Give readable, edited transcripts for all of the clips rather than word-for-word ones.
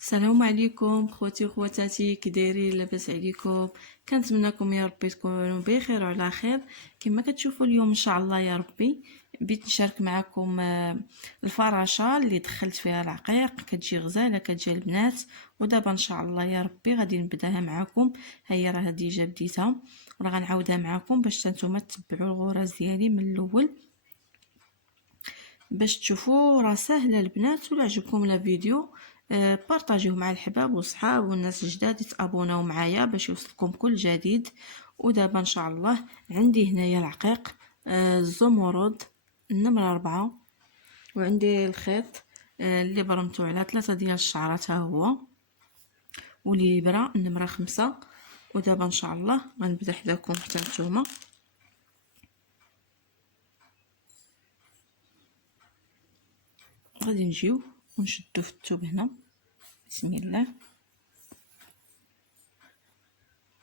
السلام عليكم خوتي وخواتاتي، كي دايرين؟ لاباس عليكم؟ كنتمنىكم يا ربي تكونوا بخير وعلى خير. كما كتشوفوا اليوم ان شاء الله يا ربي بغيت نشارك معكم الفراشه اللي دخلت فيها العقيق. كتجي غزاله، كتجي البنات. ودابا ان شاء الله يا ربي غادي نبداها معكم. هيا راه ديجا بديتها وراه غنعاودها معكم باش نتوما تتبعوا الغرز ديالي من الاول باش تشوفوا راه سهله البنات. ولا عجبكم الفيديو بارطاجيوه مع الحباب والصحاب والناس الجداد، يتابوناو معايا باش يوصلكم كل جديد. ودابا ان شاء الله عندي هنايا العقيق الزمرد النمره 4، وعندي الخيط اللي برمتو على 3 ديال الشعرات ها هو، والابره النمره 5. ودابا ان شاء الله غنبدا حداكم حتى نتوما. غادي نجيو ونشدو في الثوب هنا، بسم الله.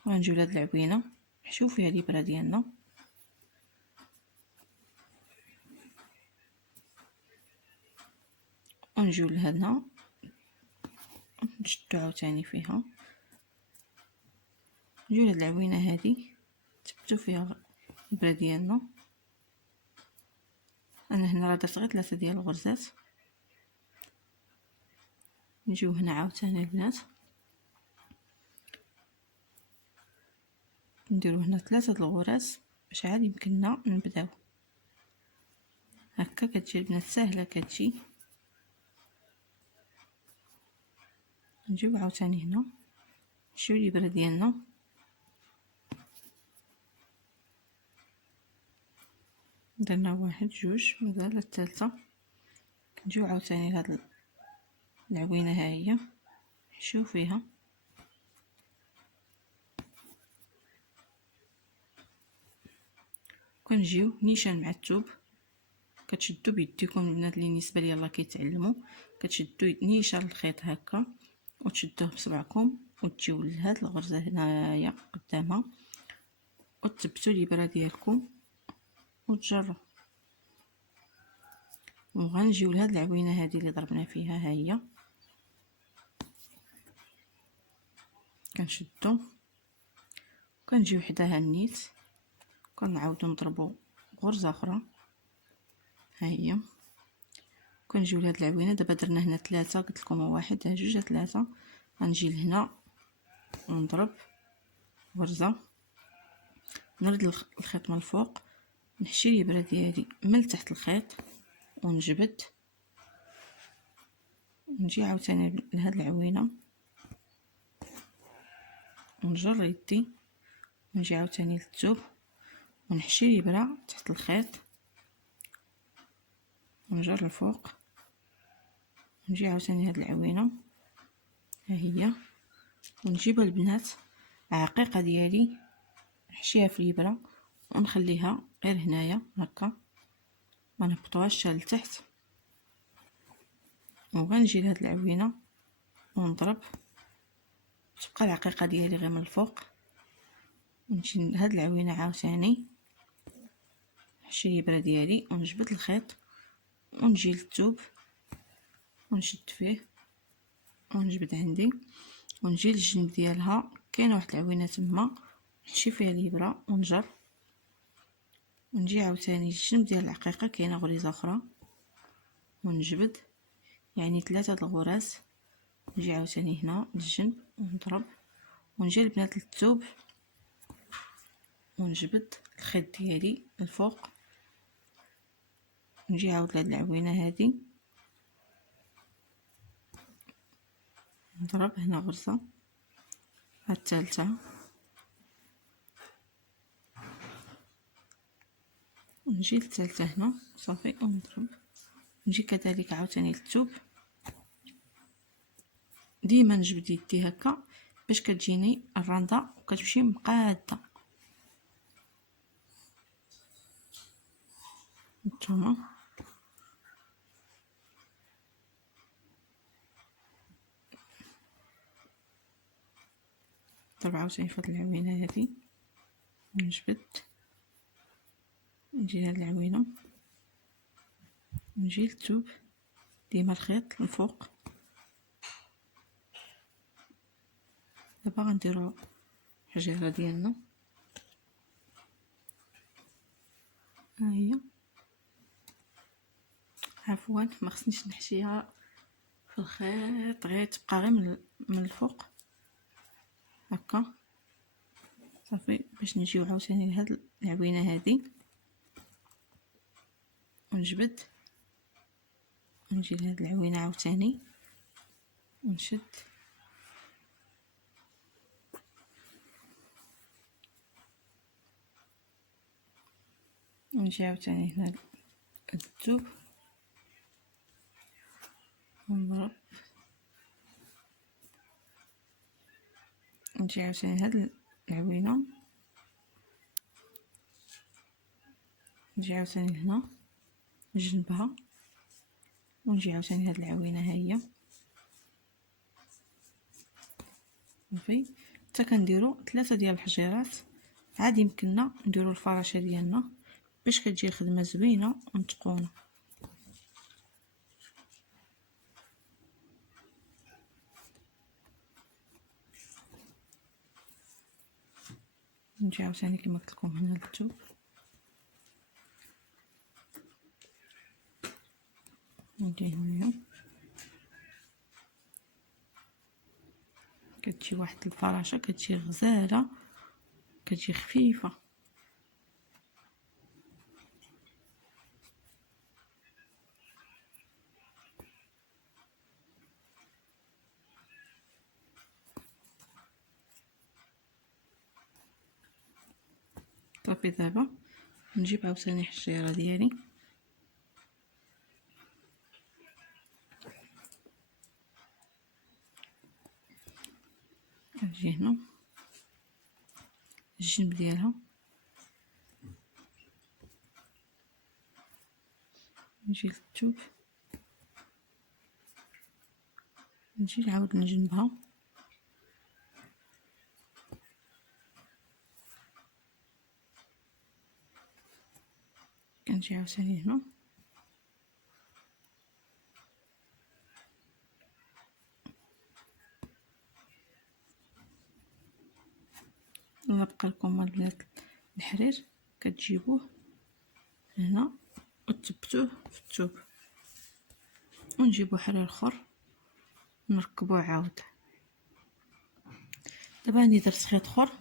غنجيو لهاد العوينه نحشيو فيها الابره ديالنا، ونجيو لهنا نشدو عاوتاني فيها، نجيو لهاد العوينه هادي نثبتو فيها الابره ديالنا. انا هنا راه درت غير 3 ديال الغرزات. نجيو هنا عاوتاني البنات نديرو هنا 3 د الغرز باش عاد يمكننا نبداو. هكا كتجي البنات ساهله كتجي. نجيو عاوتاني هنا نشيو الابره ديالنا، درنا 1 2 مازال الثالثه. نجيو عاوتاني لهاد العوينه ها هي نحشيو فيها، كنجيو نيشان مع الثوب. كتشدو بيديكم البنات اللي بالنسبه لي يلاه كيتعلموا، كتشدو نيشان الخيط هكا وتشدوه بصبعكم وتجيو لهاد الغرزه هنايا قدامها وتثبتوا الابره ديالكم وتجروا. وغنجيو لهاد العوينه هذه اللي ضربنا فيها ها هي، كنشدو وكنجيو حداها النيت، كنعاودو نضربو غرزه اخرى ها هي. كنجيو لهاد العوينه دابا درنا هنا 3، قلت لكم 1 2 3. غنجي لهنا ونضرب غرزه، نرد الخيط من الفوق، نحشي الابره ديالي من تحت الخيط ونجبد، نجي عاوتاني لهاد العوينه ونجر يدي، ونجي عاوتاني للثوب ونحشي الابره تحت الخيط ونجر الفوق، نجي عاوتاني هاد العوينه ها هي ونجيب البنات عقيقه ديالي نحشيها في الابره ونخليها غير هنايا هكا، ما نهبطوهاش لتحت. وغنجي لهاد العوينه ونضرب، تبقى العقيقه ديالي غير من الفوق. نمشي لهاد العوينه عاوتاني نحشي الابره ديالي ونجبد الخيط ونجي للثوب ونشد فيه ونجبد عندي، ونجي للجنب ديالها كاينه واحد العوينه تما نحشي فيها الابره ونجر، ونجي عاوتاني للجنب ديال العقيقه كاينه غريزه اخرى ونجبد، يعني 3 د الغرز. نجي عاوتاني هنا للجنب ونضرب، ونجي البنات للثوب ونجبد الخيط ديالي الفوق، نجي عاود لهاد العوينه هذه نضرب هنا غرزه الثالثه، ونجي للثالثه هنا صافي ونضرب، نجي كذلك عاوتاني للثوب. ديما نجبد يدي هكا باش كتجيني الرنده وكتمشي مقاده. نتوما ضرب عاوتاني فهاد العوينه هذه نجبد، نجي لهاد العوينه نجي للثوب، ديما الخيط الفوق دابا غنديرو الحجيره ديالنا، ها هي. عفوا ما خصنيش نحشيها في الخيط، غير تبقى غير من الفوق هكا صافي. باش نجيو عاوتاني لهاد العوينه هادي ونجبد ونجي لهاد العوينه عاوتاني ونشد ونجي عاوتاني هنا الثوب ونضرب، نجي عاوتاني هاد العوينه، نجي عاوتاني هنا جنبها ونجي عاوتاني هاد العوينه ها هي صافي. حتى كنديروا 3 ديال الحجيرات. عاد يمكننا نديروا الفراشه ديالنا باش كتجي الخدمه زوينه ومتقونه. نجي عاوتاني كما قلت لكم هنا الثوب ندير هنايا، كتجي واحد الفراشه كتجي غزاله، كتجي خفيفه. صافي دابا نجيب عاوتاني الحجيره ديالي نجي هنا الجنب ديالها، نجي للثوب نجي نعاود نجنبها، كنجي عاوتاني هنا الا بقى لكم البنات الحرير كتجيبوه هنا وتثبتوه في الثوب ونجيبو حرير اخر نركبوه عاود. دابا راني درت خيط اخر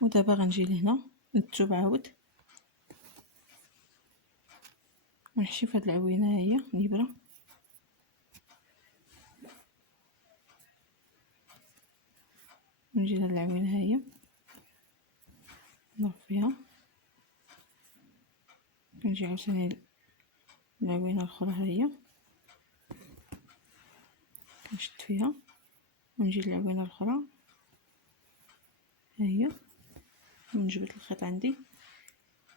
ودابا غنجي لهنا الثوب عاود ونحشي في هاد العوينه هي الابره ونجي لهاد العوينه هي نضرب فيها، كنجي عاوتاني العوينه الاخرى ها هي كنشد فيها ونجي للعوينه الاخرى ها هي ونجبد الخيط عندي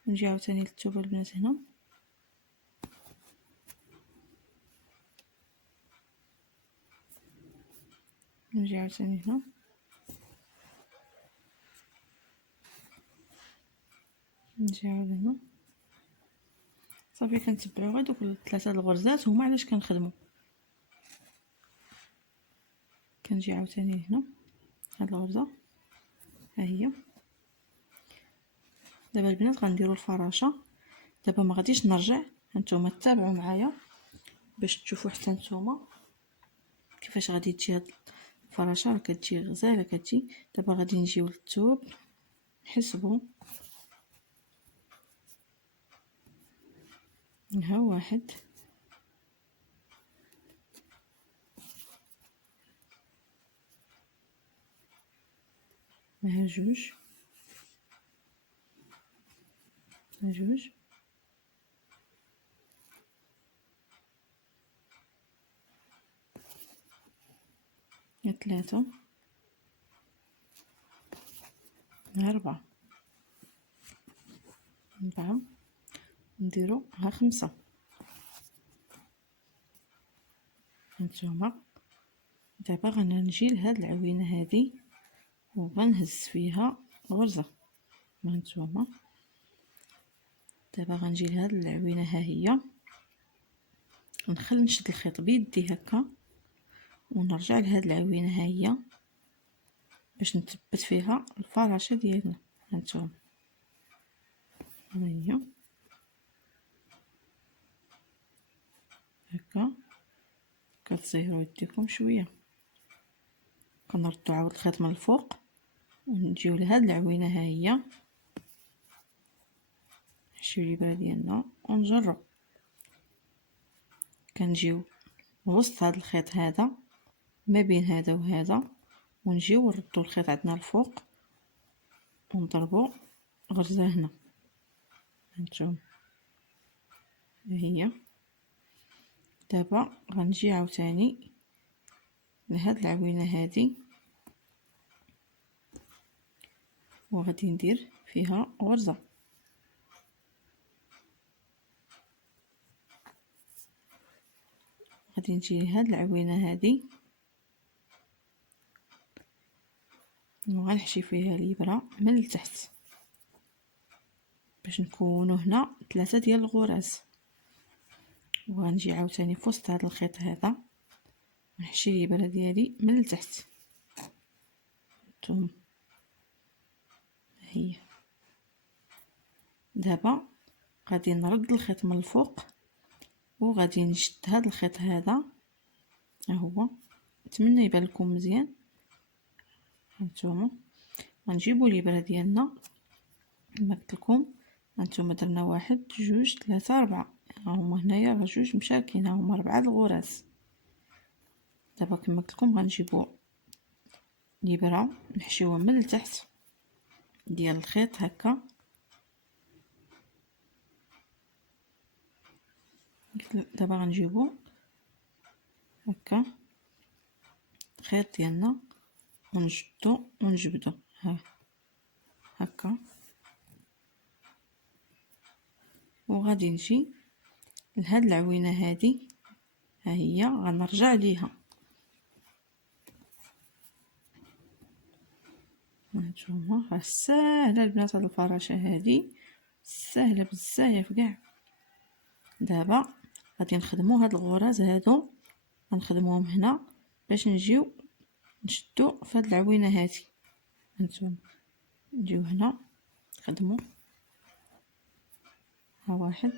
ونجي عاوتاني للثوب البنات هنا نجي عاوتاني هنا نجي عاود هنا صافي. كنتبعوا غير دوك 3 الغرزات هما علاش كنخدموا. كنجي عاوتاني هنا هاد الغرزه ها هي. دابا البنات غنديروا الفراشه. دابا ما غاديش نرجع، هانتوما تابعوا معايا باش تشوفوا حتى نتوما كيفاش غادي تجي هاد الفراشه. راه كتجي غزاله كتجي. دابا غادي نجيو للثوب نحسبوا، ها 1 ها 2 ها 2 ها 3 ها 4 نديرو ها 5. هانتوما دابا غنجي لهاد العوينه هادي وغنهز فيها غرزه. هانتوما دابا غنجي لهاد العوينه ها هي نشد الخيط بيدي هكا ونرجع لهاد العوينه ها هي باش نثبت فيها الفراشة ديالنا. هانتوما هي هكا كتزيرو يديكم شويه، كنردو عاود الخيط من الفوق ونجيو لهاد العوينه، ها هي نحشيو الابره ديالنا ونجرو، كنجيو وسط هاد الخيط هذا ما بين هذا وهذا، ونجيو نردو الخيط عندنا الفوق ونضربو غرزه هنا. هانتوما هي دابا غنجي عاوتاني لهاد العوينه هادي وغادي ندير فيها غرزه. غادي نجي لهاد العوينه هادي وغنحشي فيها الابره من التحت باش نكونوا هنا 3 ديال الغرز، وغنجي عاوتاني في وسط هذا الخيط هذا ونحشي الابره ديالي من التحت. نتوما هي دابا غادي نرد الخيط من الفوق وغادي نشد هذا الخيط هذا، ها هو نتمنى يبان لكم مزيان. هانتوما غنجيبوا الابره ديالنا كما قلت لكم، هانتوما درنا 1 2 3 4، ها هما هنايا راه 2 مشاركين، ها هما 4 الغرز. دابا كما قلت لكم غنجيبوا الابره نحشيوها من التحت ديال الخيط هكا، دابا غنجيبو هكا الخيط ديالنا ونشدو ونجبدو هكا، وغادي نجي لهاد العوينه هادي، ها هي غنرجع ليها. هانتوما راه ساهله البنات، هاد الفراشه هادي ساهله بزاف كاع. دابا غادي نخدمو هاد الغرز هادو، غنخدموهم هنا باش نجيو نشدو في هاد العوينه هادي. هانتوما نجيو هنا نخدمو، ها 1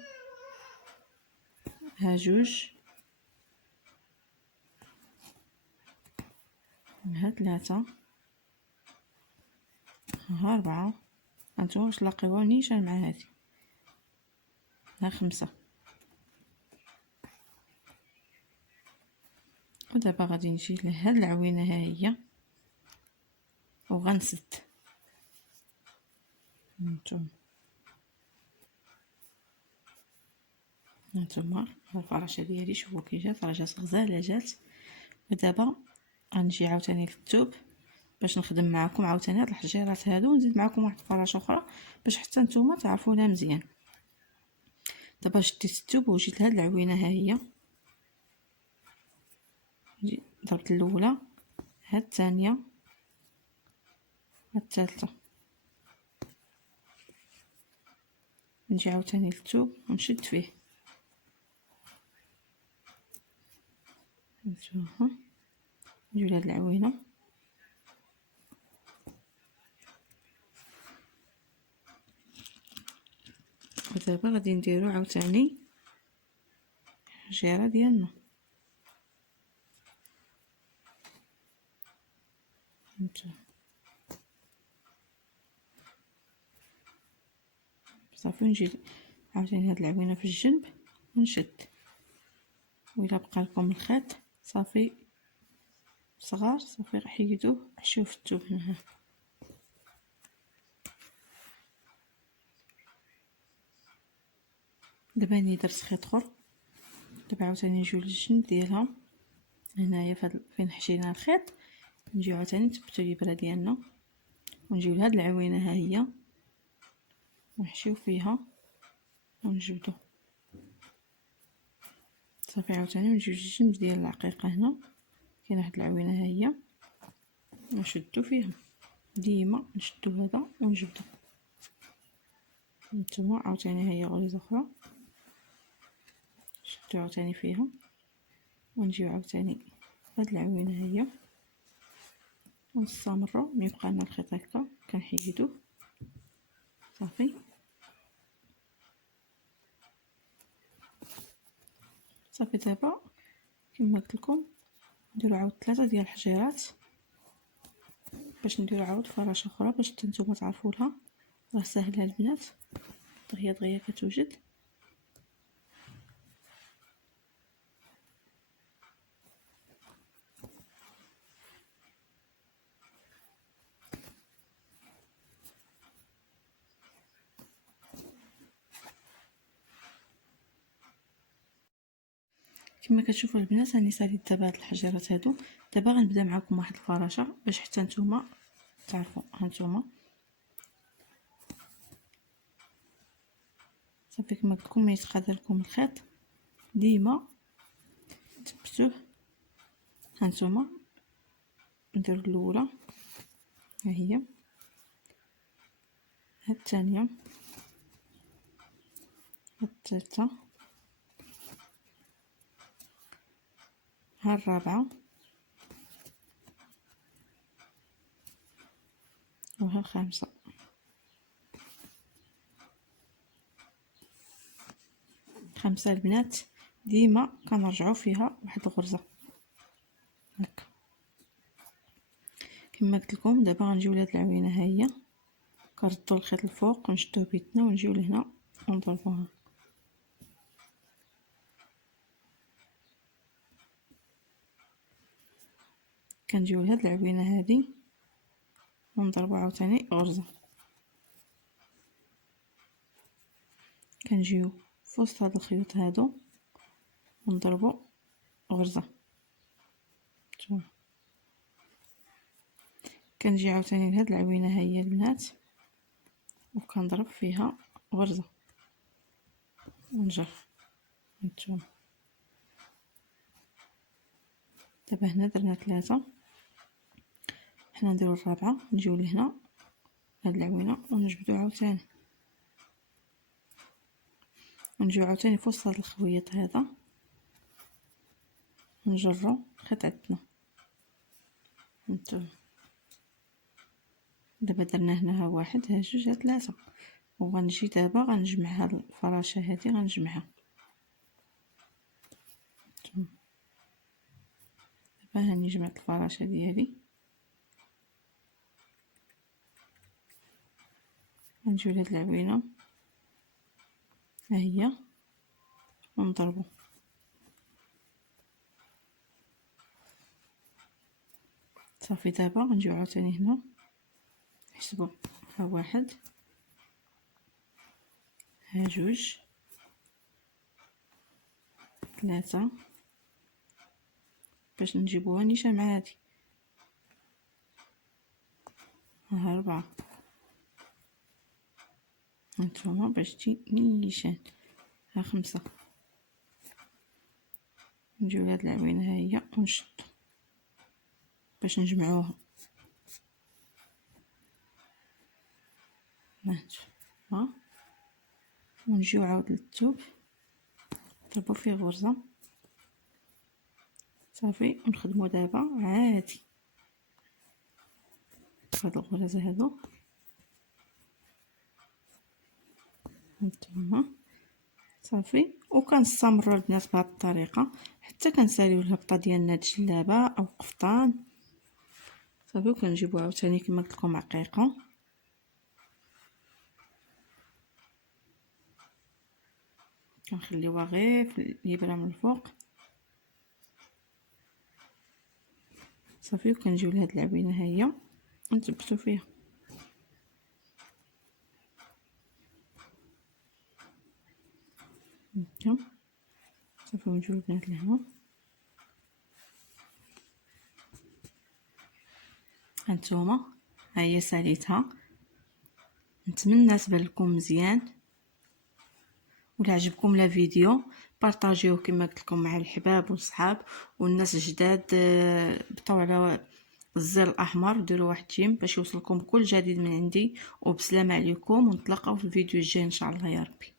ها 2 ها 3 ها 4، هانتوما باش تلاقيوها نيشان مع هادي، ها 5. ودابا غادي نجي لهاد العوينه ها هي وغنسد. هانتوما الفراشه ديالي شوفوا كي جات، راه جات غزاله جات. ودابا غنجي عاوتاني للثوب باش نخدم معكم عاوتاني هاد الحجيرات هادو، ونزيد معكم واحد الفراشه اخرى باش حتى نتوما تعرفوها مزيان. دابا شديت الثوب وجيت لهاد العوينه ها هي، ضربت الاولى، ها الثانيه، ها الثالثه، نجي عاوتاني للثوب ونشد فيه. نتوما نجيو لهاد العوينه ودابا غادي نديرو عاوتاني الحجيره ديالنا. صافي نجي عاوتاني هاد العوينه في الجنب ونشد، وإلا بقى لكم الخيط صافي صغار صافي حيدوه حشوه في الثوب هنا. دابا اني درت خيط اخر، دابا عاوتاني نجيو للجنب ديالها هنايا فين حشينا الخيط، نجيو عاوتاني نثبتو الابره ديالنا ونجيو لهاد العوينه ها هي ونحشيو فيها ونجبدو صافي. عاوتاني نجيو للجنب ديال العقيقه، هنا كاين واحد العوينه ها هي ونشدو فيها، ديما نشدو هذا ونجبدو. نتوما عاوتاني هي غرزه اخرى نشدو عاوتاني فيها ونجيو عاوتاني هاد العوينه هي ونستمروا. ملي يبقى لنا الخيط هكا كنحيدوه صافي. صافي دابا كما قلت لكم نديرو عاود 3 ديال الحجيرات باش نديرو عاود فراشه اخرى باش حتى نتوما تعرفوا لها. راه ساهله البنات، دغيا دغيا كتوجد. كما كتشوفوا البنات راني ساليت دابا هاد الحجيرات هادو. دابا غنبدا معكم واحد الفراشه باش حتى نتوما تعرفوا. هانتوما صافي كما قلت لكم، ملي يتقادر لكم الخيط ديما تثبتوه. هانتوما نديرو الاولى، ها هي، ها الثانيه، ها الثالثه، ها الرابعه، وها الخامسه. خمسة البنات ديما كنرجعوا فيها واحد الغرزه هكا كما قلت لكم. دابا غنجيو لهاد العوينه، ها هي، كنردوا الخيط الفوق ونشدوه بيدنا ونجيو لهنا ونضربوها. كنجيو لهاد العوينه هادي ونضربوا عاوتاني غرزه. كنجيو في وسط هاد الخيوط هادو ونضربوا غرزه. شوف كنجي عاوتاني لهاد العوينه، ها هي البنات، وكنضرب فيها غرزه ونجر. هانتوما دابا هنا درنا 3، حنا نديرو الرابعه، نجيو لهنا هاد العوينه ونجبدو عاوتاني، ونجيو عاوتاني في وسط هاد الخويط هذا نجرو الخيط عندنا. هانتوما دابا درنا هنا ها واحد، ها جوج، ها 3، وغنجي دابا غنجمع هاد الفراشه هادي، غنجمعها. دابا هاني جمعت الفراشه ديالي، غنجيو لهاد العوينه، ها هي، ونضربو. صافي دابا غنجيو عاوتاني هنا نحسبو، ها واحد، ها جوج، 3، باش نجيبوها نيشان مع هادي، ها 4. هانتوما باش تجي نيشان، ها 5. نجيو لهاد العوينه، ها هي، ونشدو باش نجمعوها. ها ونجيو عاود للثوب نضربو فيه غرزه صافي، ونخدمو دابا عادي هاد الغرز هادو. هانتوما صافي، وكنستمروا البنات بهاد الطريقه حتى كنساليو الهبطه ديالنا د جلابه او قفطان صافي. وكنجيبو عاوتاني كما قلت لكم عقيقه، كنخليوها غير في الابره من الفوق صافي. وكنجيو لهاد العبينه، ها هي، ونثبتو فيها. هكا صافي، ونجيو البنات لهنا. هانتوما ها هي ساليتها. نتمنى تبان لكم مزيان، ولا عجبكم لا فيديو بارطاجيوه كما قلت لكم مع الحباب والصحاب والناس الجداد. بطوا على الزر الاحمر، ديروا واحد جيم باش يوصلكم كل جديد من عندي. وبسلامه عليكم، ونتلاقاو في الفيديو الجاي ان شاء الله يا ربي.